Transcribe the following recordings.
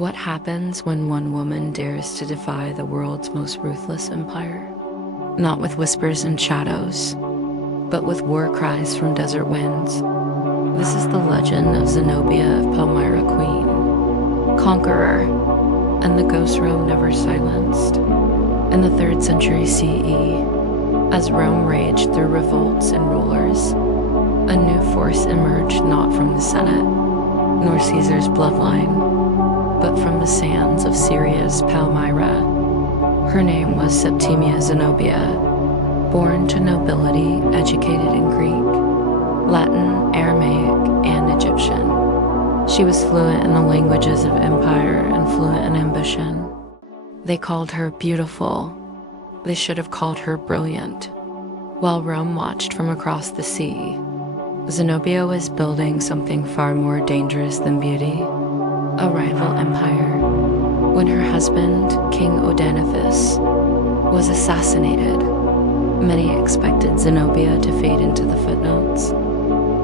What happens when one woman dares to defy the world's most ruthless empire? Not with whispers and shadows, but with war cries from desert winds. This is the legend of Zenobia of Palmyra, queen, conqueror, and the ghost realm never silenced. In the 3rd century CE, as Rome raged through revolts and rulers, a new force emerged not from the Senate, nor Caesar's bloodline, but from the sands of Syria's Palmyra. Her name was Septimia Zenobia, born to nobility, educated in Greek, Latin, Aramaic, and Egyptian. She was fluent in the languages of empire and fluent in ambition. They called her beautiful. They should have called her brilliant. While Rome watched from across the sea, Zenobia was building something far more dangerous than beauty, a rival empire. When her husband, King Odenathus, was assassinated, many expected Zenobia to fade into the footnotes.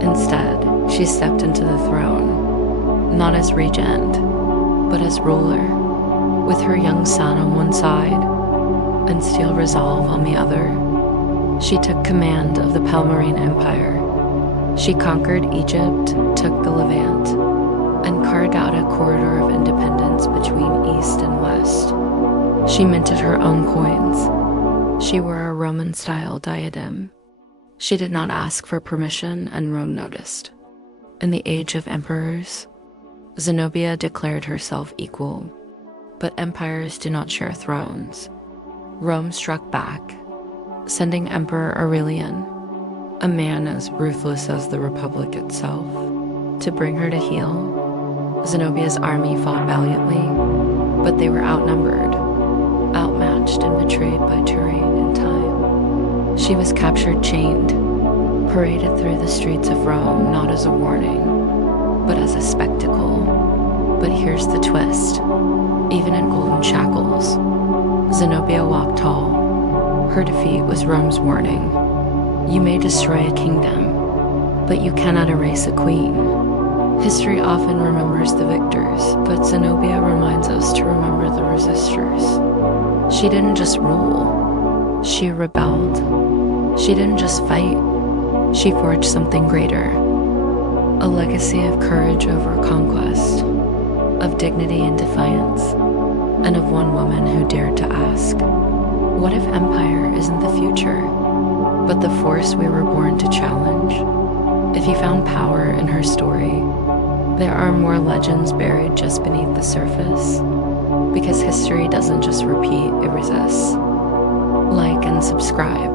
Instead, she stepped into the throne, not as regent, but as ruler, with her young son on one side and steel resolve on the other. She took command of the Palmyrene Empire. She conquered Egypt, took the Levant, and carved out a corridor of independence between East and West. She minted her own coins. She wore a Roman-style diadem. She did not ask for permission, and Rome noticed. In the age of emperors, Zenobia declared herself equal, but empires do not share thrones. Rome struck back, sending Emperor Aurelian, a man as ruthless as the Republic itself, to bring her to heel. Zenobia's army fought valiantly, but they were outnumbered, outmatched, and betrayed by terrain and time. She was captured chained, paraded through the streets of Rome not as a warning, but as a spectacle. But here's the twist. Even in golden shackles, Zenobia walked tall. Her defeat was Rome's warning. You may destroy a kingdom, but you cannot erase a queen. History often remembers the victors, but Zenobia reminds us to remember the resistors. She didn't just rule, she rebelled. She didn't just fight, she forged something greater. A legacy of courage over conquest, of dignity and defiance, and of one woman who dared to ask, what if empire isn't the future, but the force we were born to challenge? If you found power in her story, there are more legends buried just beneath the surface, because history doesn't just repeat, it resists. Like and subscribe.